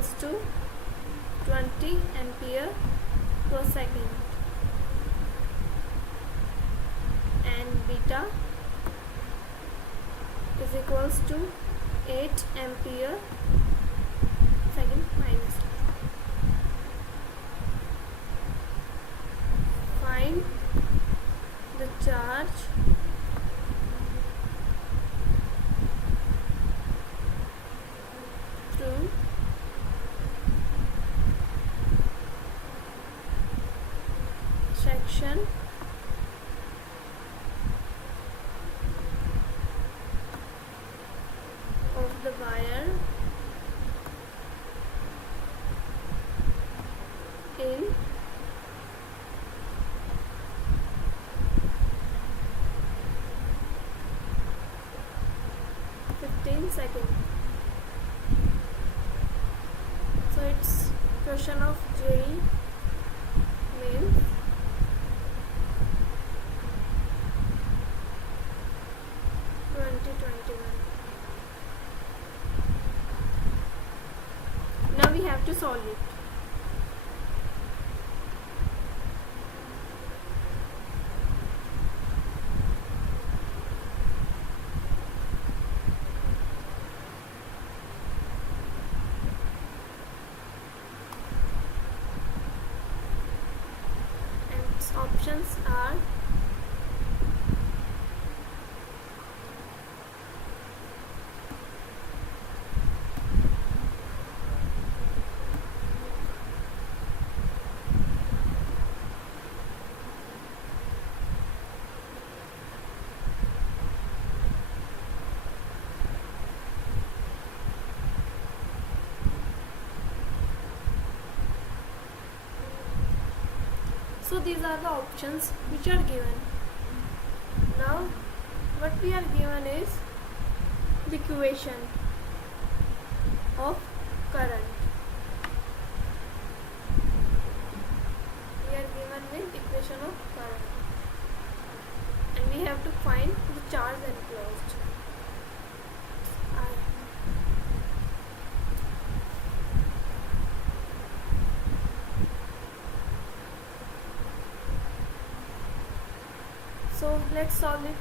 equals to 20 ampere per second, and beta is equals to 8 ampere second minus. Find the charge through section of the wire in 15 seconds. So it's question of JEE mains. Now we have to solve it. And its options are so these are the options which are given. Now what we are given is the equation of current. We are given with equation of current, and we have to find the charge enclosed. So let's solve it.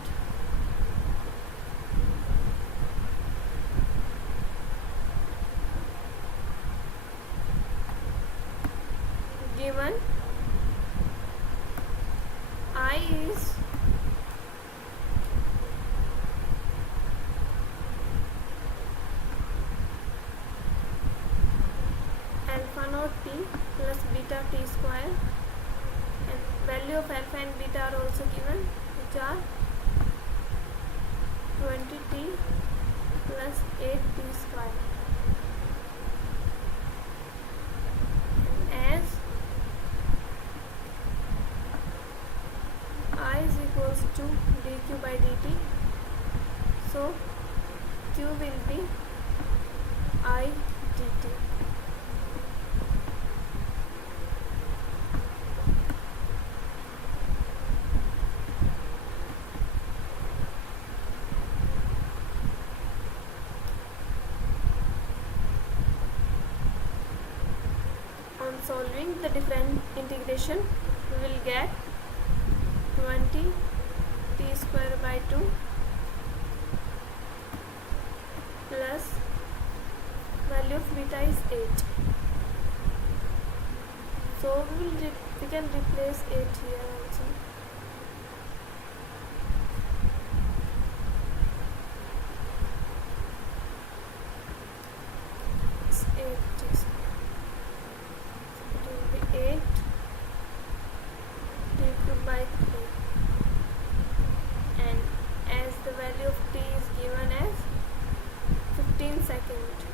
Given I is alpha naught t plus beta t square, and value of alpha and beta are also given, which are 20t plus 8t square. And as I is equals to dq by dt, so q will be I dt. Solving the different integration, we will get 20 t square by 2 plus value of beta is 8. So we can replace 8 here also. It's 8 t square. 8 t cube by 3, and as the value of t is given as 15 seconds.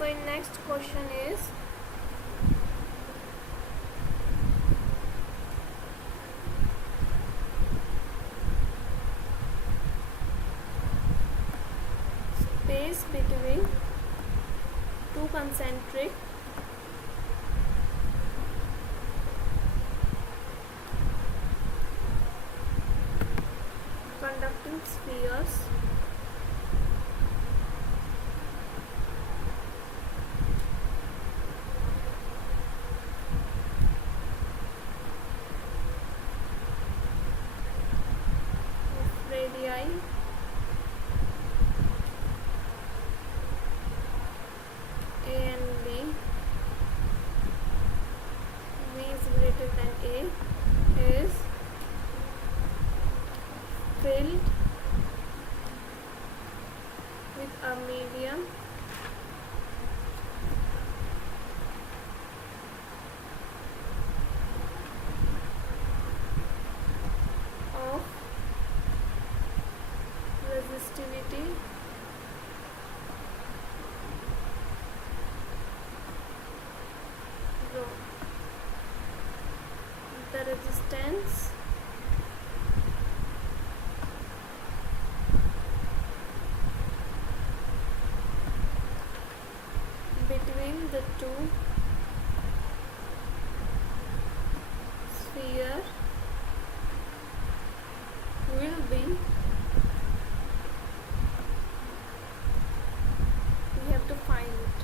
So in next question is space between two concentric conducting spheres of radii A and B, V is greater than A, is filled with a medium of resistivity rho. The resistance between the two spheres will be, we have to find it,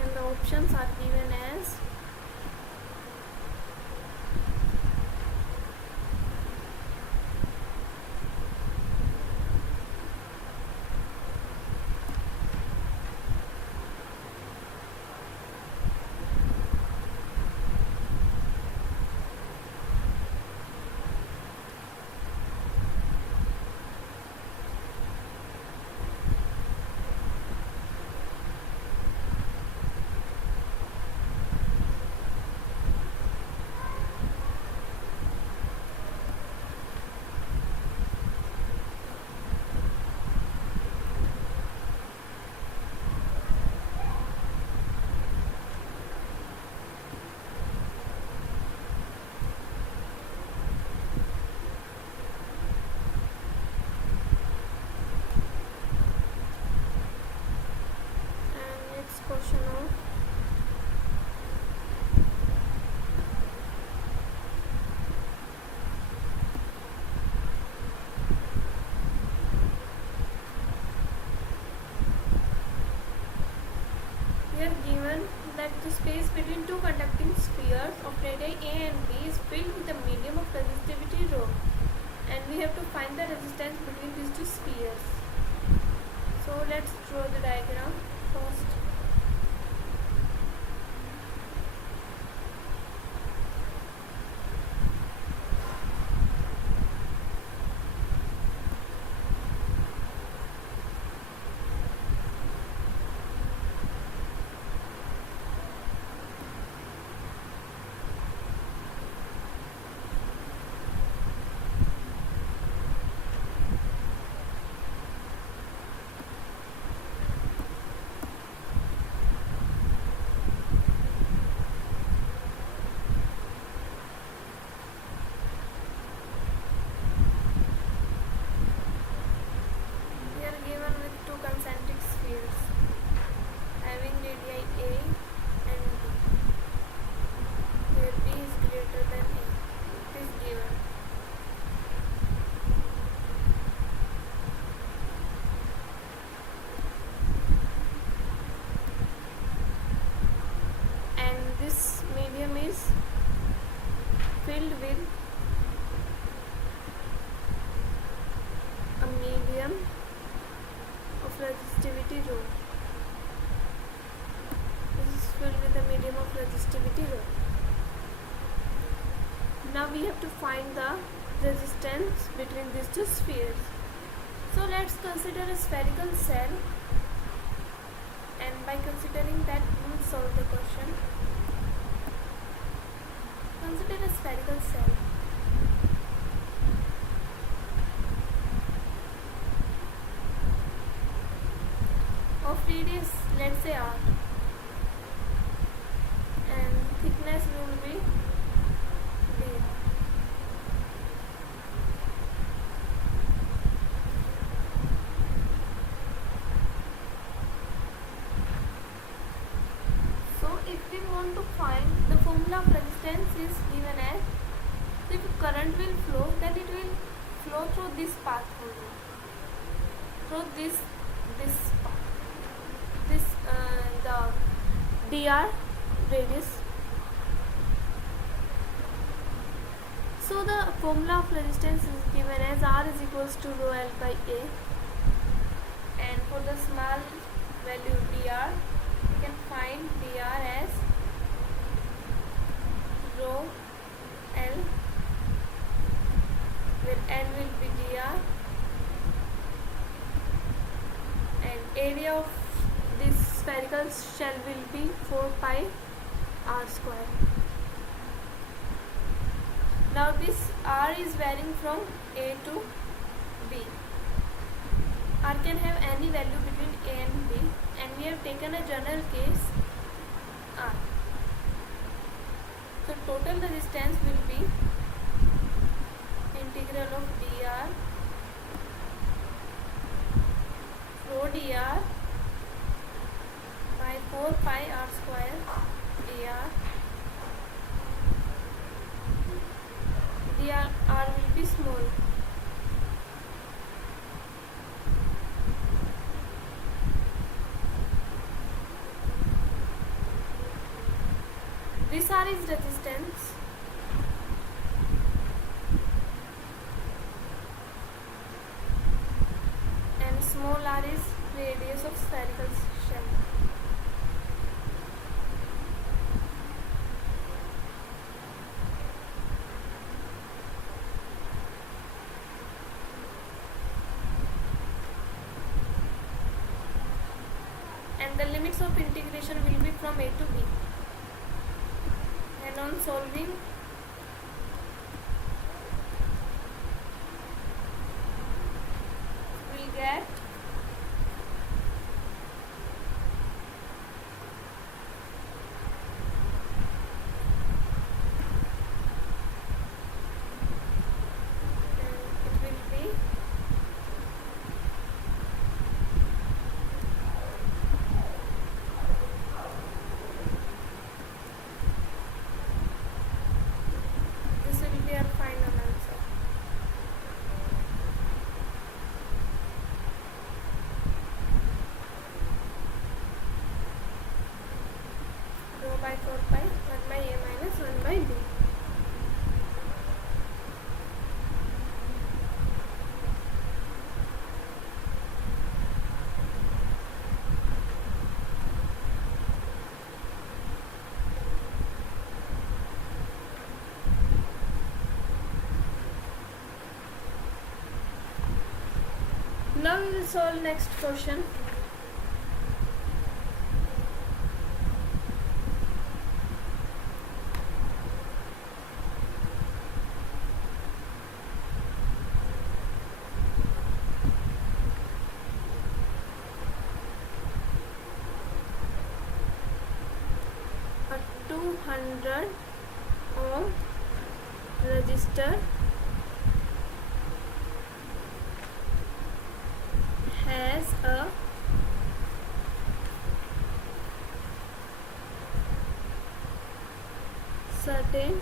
and the options are given as question of we are given that the space between two conducting spheres of radii A and B is filled with a medium of resistivity rho, and we have to find the resistance between these two spheres. So let's draw the diagram first. Filled with a medium of resistivity rho. This is filled with a medium of resistivity rho. Now we have to find the resistance between these two spheres. So let's consider a spherical cell, and by considering that we will solve the question. Consider a spherical cell. radius, let's say r, and thickness will be d. So if we want to find, the formula of resistance is given as, if current will flow, then it will flow through this path only, through this path, this the dr radius. So the formula of resistance is given as R is equals to rho L by A, and for the small value dr, we can find dr as rho L, where N will be dr, and area of this spherical shell will be 4 pi r square. Now this r is varying from A to B. R can have any value between A and B, and we have taken a general case R. So total resistance will be integral of dr rho dr by 4 pi r square dr. R will be small. This R is resistance, and small r is radius of spherical shell. And the limits of integration will be from A to B. And on solving, we'll get by 4 pi 1 by A minus 1 by B. Now we will solve next question. A 200 ohm resistor has a certain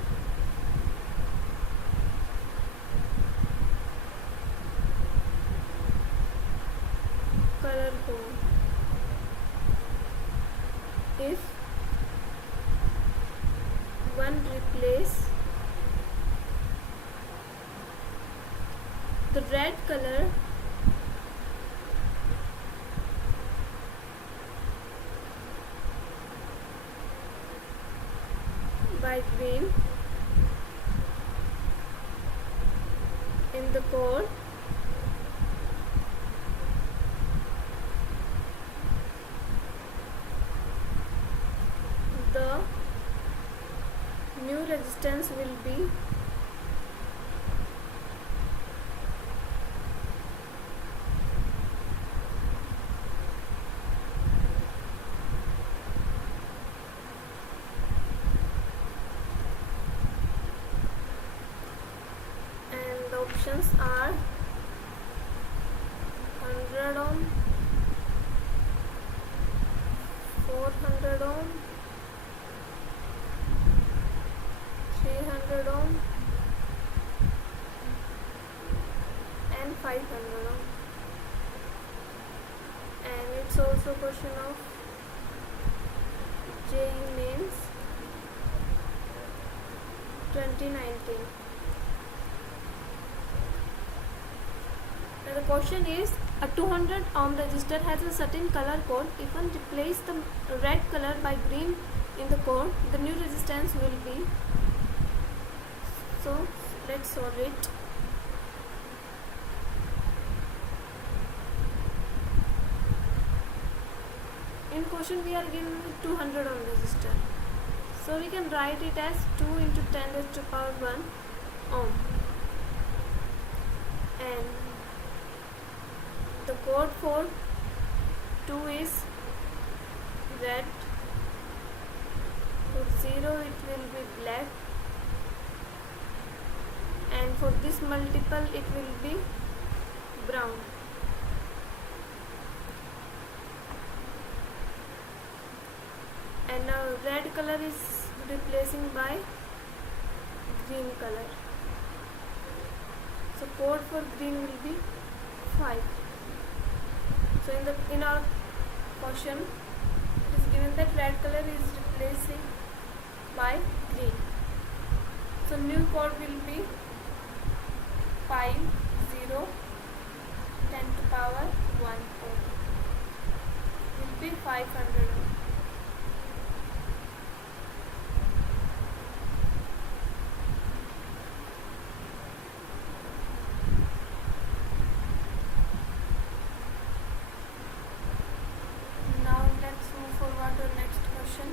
color code. If one replace the red color by green in the code, the new resistance will be connections are 100 ohm, 400 ohm, 300 ohm and 500 ohm. And it's also question of JEE Mains 2019. Now the question is, a 200 ohm resistor has a certain color code. If one replace the red color by green in the code, the new resistance will be. So let's solve it. In question we are given 200 ohm resistor. So we can write it as 2 into 10 raised to power 1 ohm. And the code for 2 is red, for 0 it will be black, and for this multiple it will be brown. And now red color is replacing by green color. So code for green will be 5. So in our question it is given that red color is replacing by green. So new code will be 5 0 10 to power 1 ohm will be 500 ohm. Now let's move forward to the next question.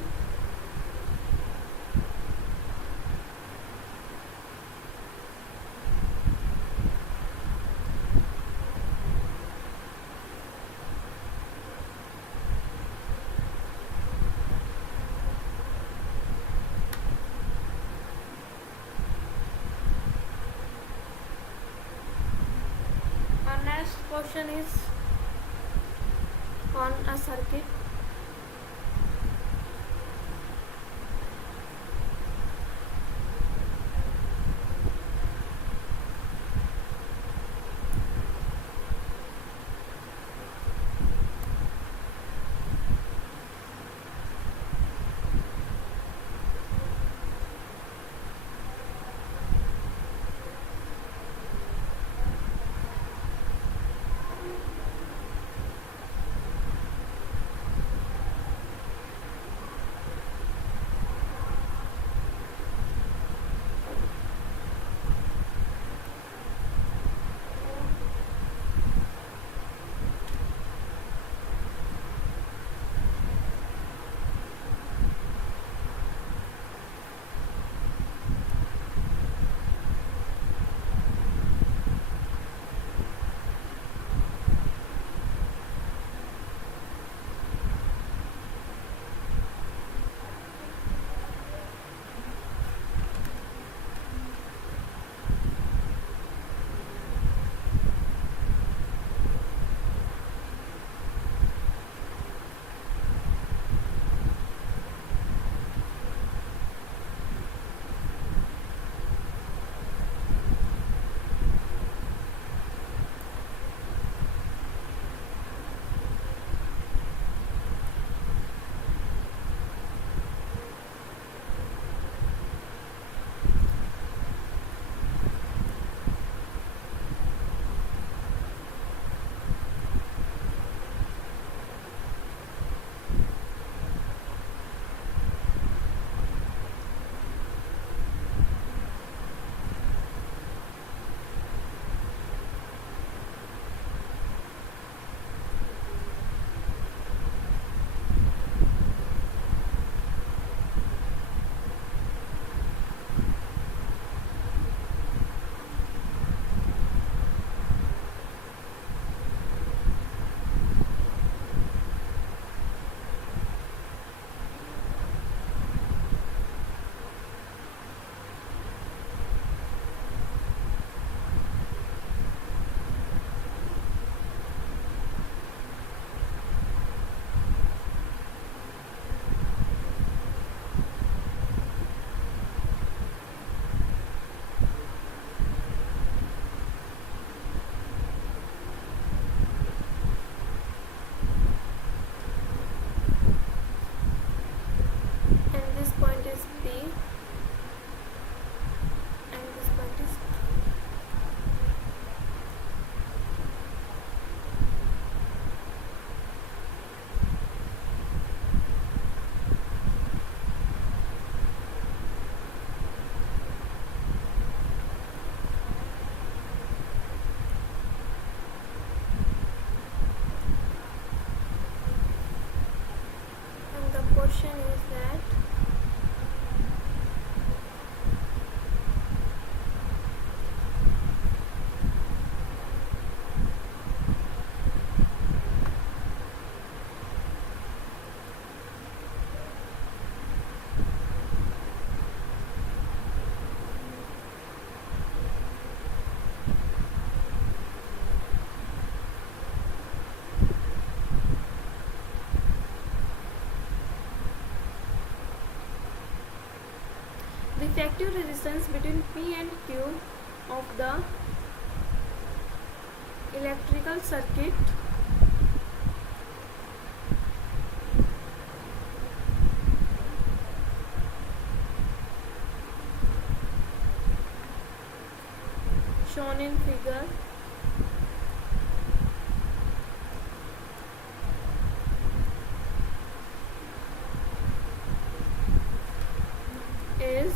Our next question is on a circuit. effective resistance between P and Q of the electrical circuit shown in figure is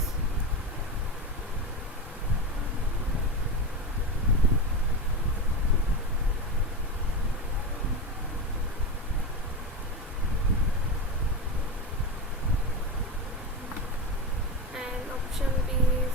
and option B is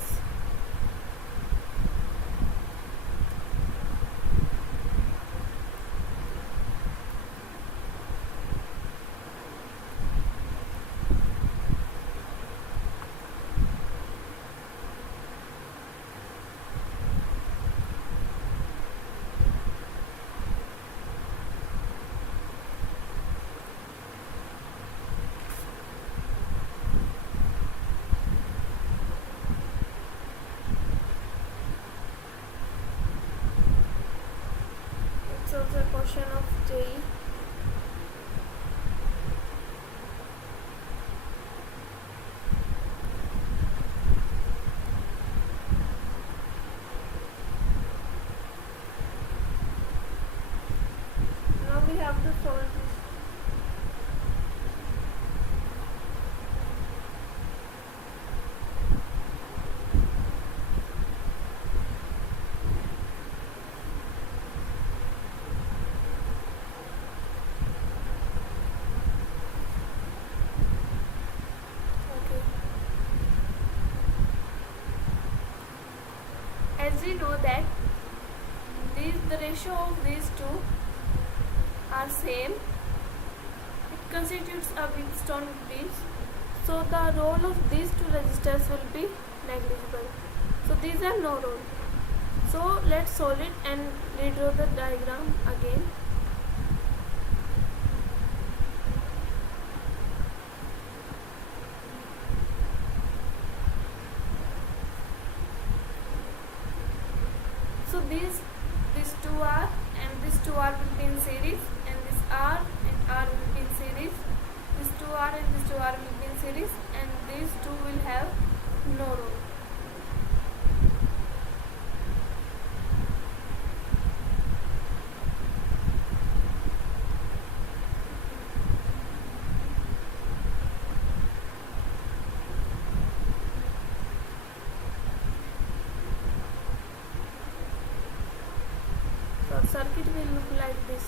also a question of JEE. Now we have to solve this. As we know that the ratio of these two are same, it constitutes a Wheatstone bridge. So the role of these two resistors will be negligible. So these are no role. So let's solve it and redraw the diagram again. So these two R and this 2R will be in series, and this R and R will be in series. This 2R and this 2R will be in series, and these two will have no role. Circuit will look like this.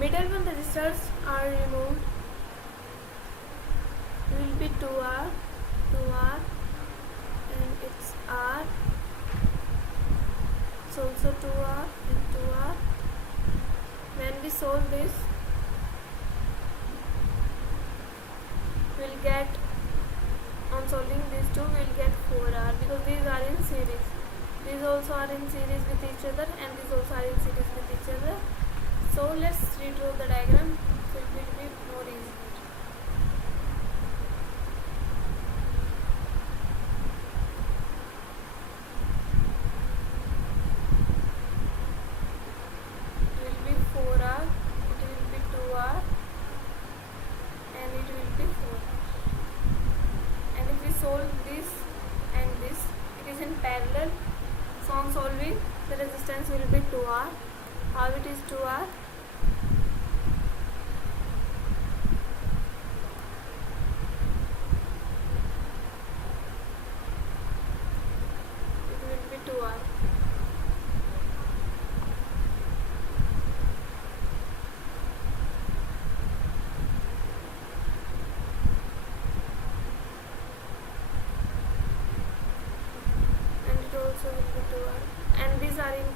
Middle one resistors are removed. It will be 2R, and it's R. It's also 2R and 2R. When we solve this, we'll get, on solving these two, we'll get 4R because these are in series. These also are in series with each other, and these also are in series with each other. So let's redraw the diagram so it will be more easier. It will be 4R, it will be 2R, and it will be 4R. And if we solve this and this, it is in parallel. So on solving, the resistance will be 2R. How it is 2R? It will be 2R.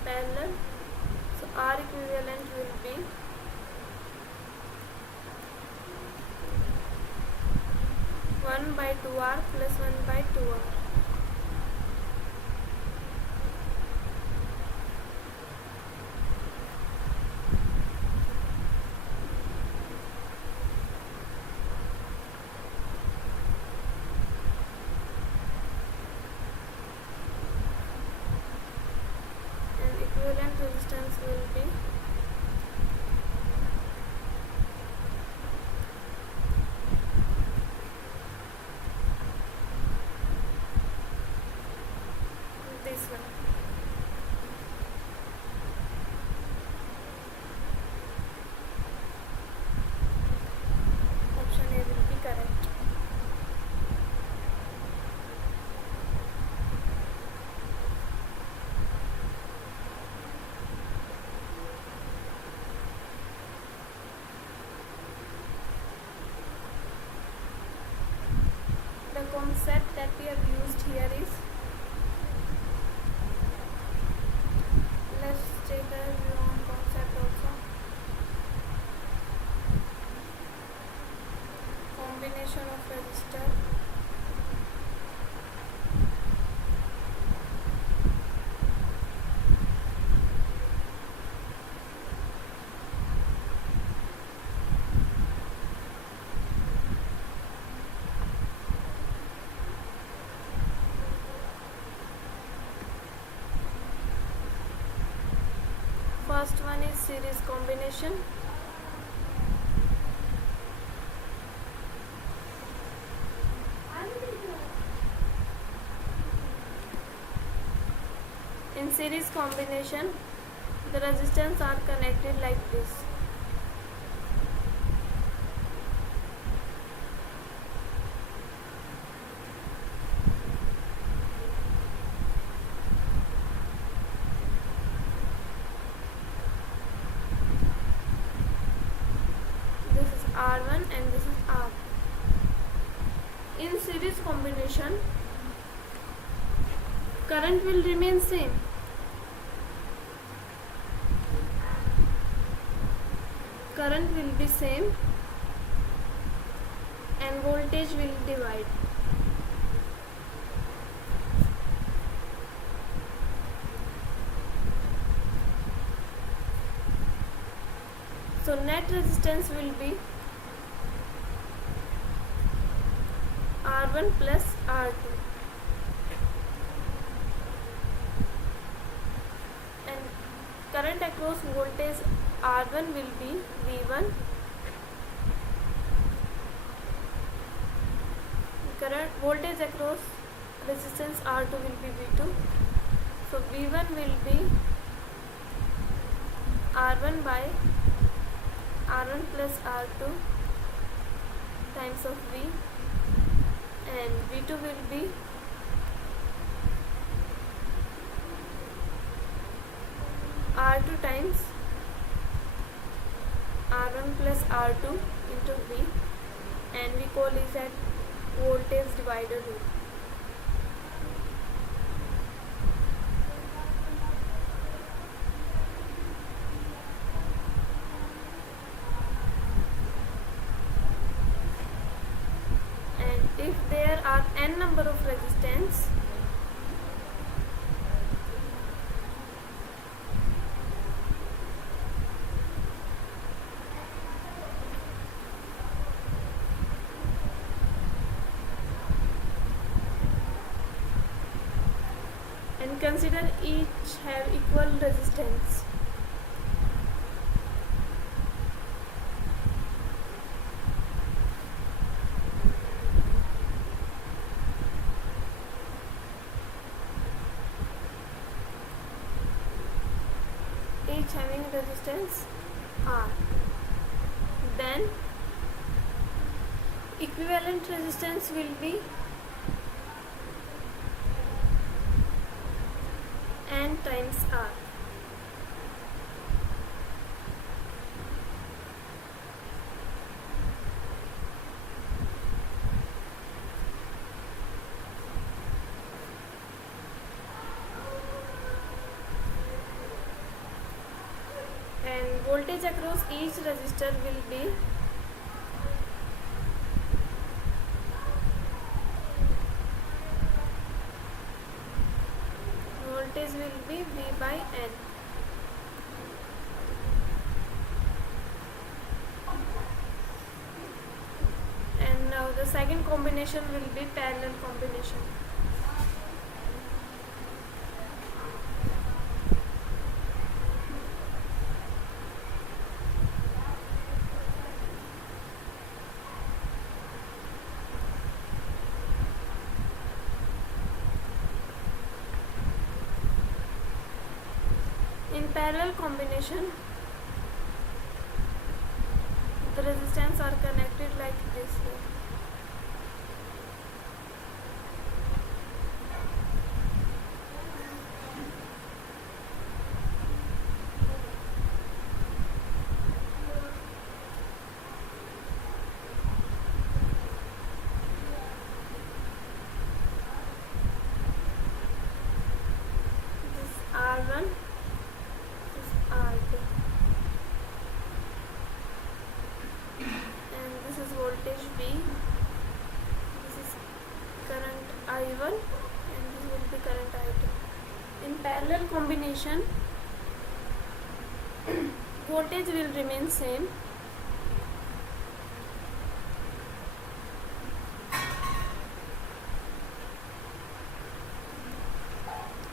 parallel. So R equivalent will be 1/2R plus 1/2R. And equivalent resistance will be this one. Option A will be correct. The concept that we have used here is, let's take a view on concept also. Combination of resistor, first one is series combination. In series combination, the resistance are connected like this. This is R1 and this is R. In series combination, current will remain same. Current will be same and voltage will divide. So net resistance will be R1 plus R2. And current across voltage R1 will be V1. Current voltage across resistance R2 will be V2. So V1 will be R1 by R1 plus R2 times of V, and V2 will be R2 times R1 plus R2 into V, and we call it as voltage divider rule. And if there are n number of resistance, and consider each have equal resistance. Each having resistance R. Then equivalent resistance will be N times R. and voltage across each resistor will be V by N. And now the second combination will be parallel combination. In parallel combination, the resistance are connected like this way. This R1. And this is voltage V, this is current I1, and this will be current I2. In parallel combination, voltage will remain same,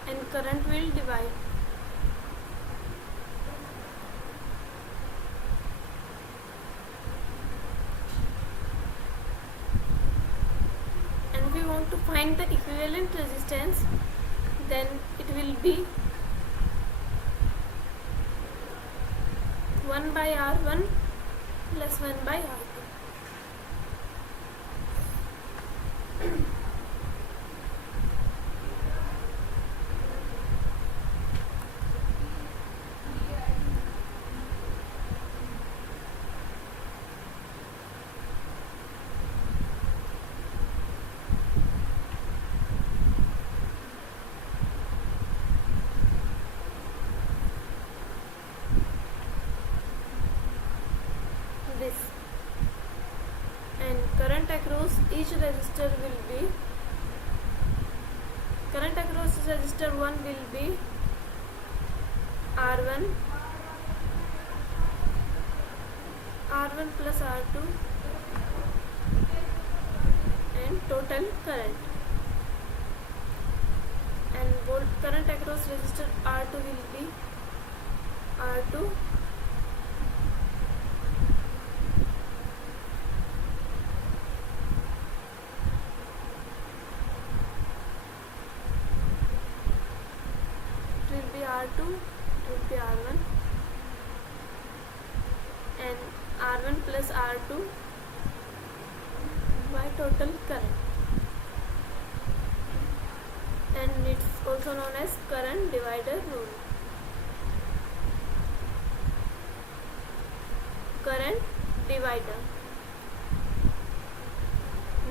and current will divide. To find the equivalent resistance, then it will be 1 by R1 plus 1 by R2. This, and current across each resistor will be, current across resistor 1 will be R1 plus R2, and total current. And current across resistor R2 will be R2 R2, it will be R1, and R1 plus R2 by total current, and it's also known as current divider rule. Current divider.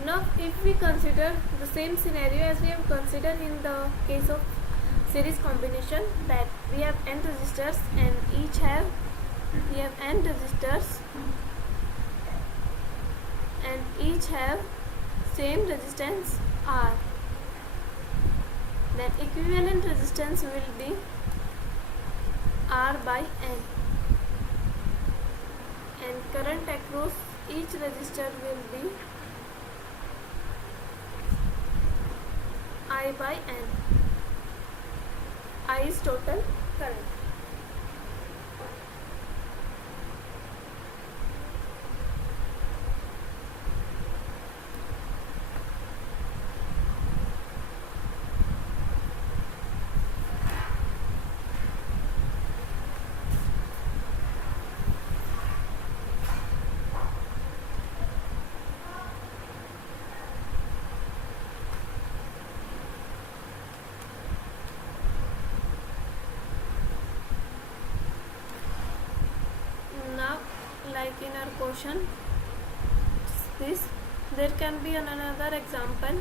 Now if we consider the same scenario as we have considered in the case of series combination, that we have n resistors and we have n resistors and each have same resistance R, then equivalent resistance will be R by N, and current across each resistor will be I by N. I is total current. Like in our question, this, there can be another example.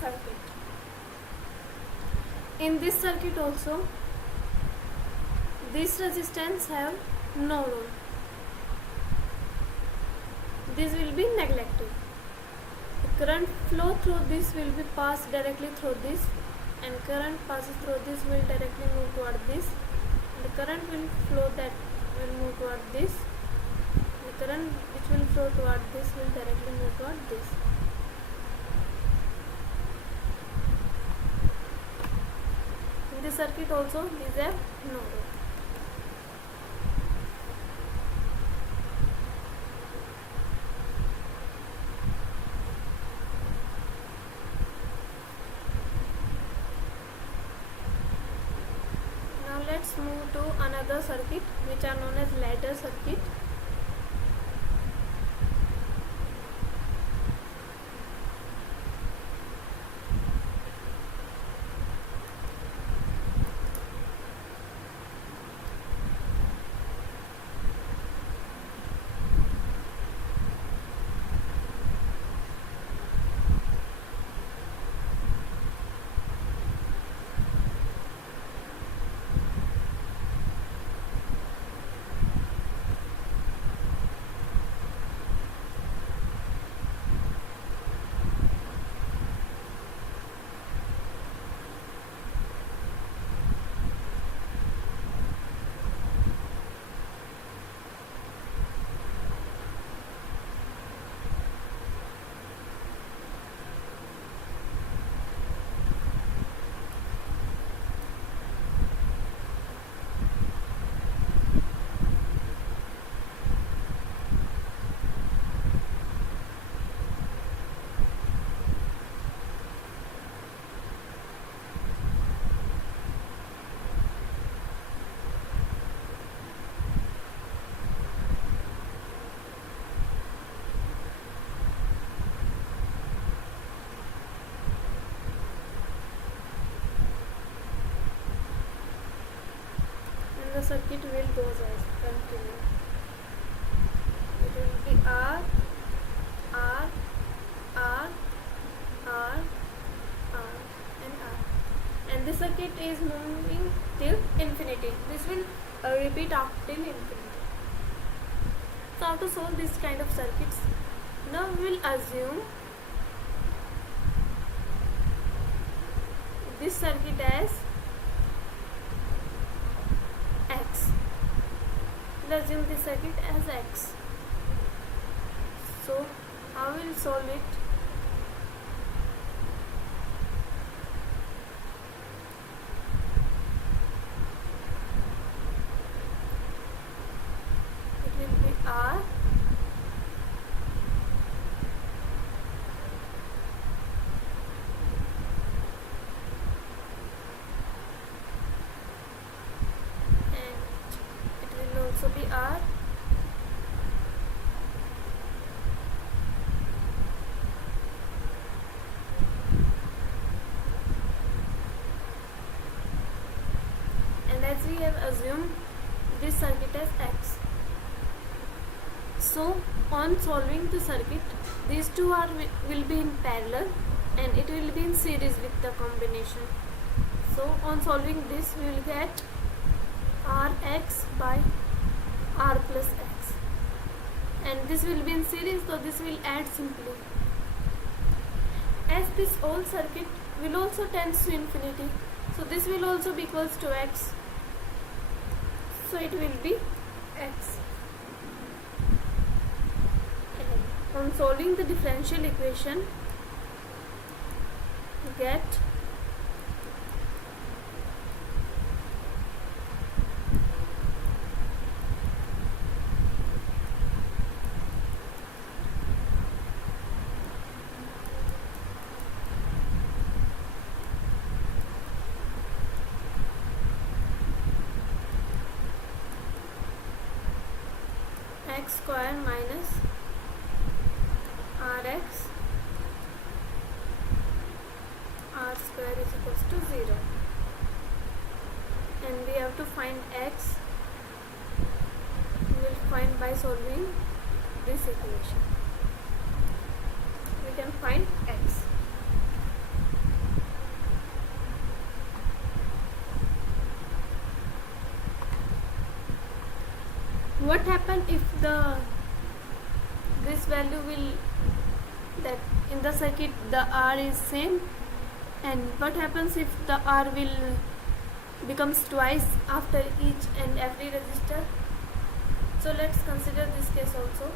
circuit. In this circuit also, this resistance have no role. This will be neglected. The current flow through this will be passed directly through this, and current passes through this will directly move toward this. The current will flow that will move toward this. The current which will flow toward this will directly move toward this. In this circuit also, these have no role. Let's move to another circuit which are known as ladder circuit. The circuit will go as continue. It will be R, R, R, R, R, and R. And the circuit is moving till infinity. This will repeat up till infinity. So how to solve this kind of circuits? Now we will assume this circuit as X. We'll assume this circuit as X. So how will solve it? It will be R, also be R, and as we have assumed this circuit as X. So on solving the circuit, these two will be in parallel and it will be in series with the combination. So on solving this, we will get Rx by R plus X, and this will be in series, so this will add simply. As this whole circuit will also tends to infinity, so this will also be equals to X, so it will be X. And on solving the differential equation, we get X square minus Rx R square is equals to 0, and we have to find X. We will find by solving this equation. We can find X. if this value will, that in the circuit the R is same, and what happens if the R will becomes twice after each and every resistor. So let's consider this case also.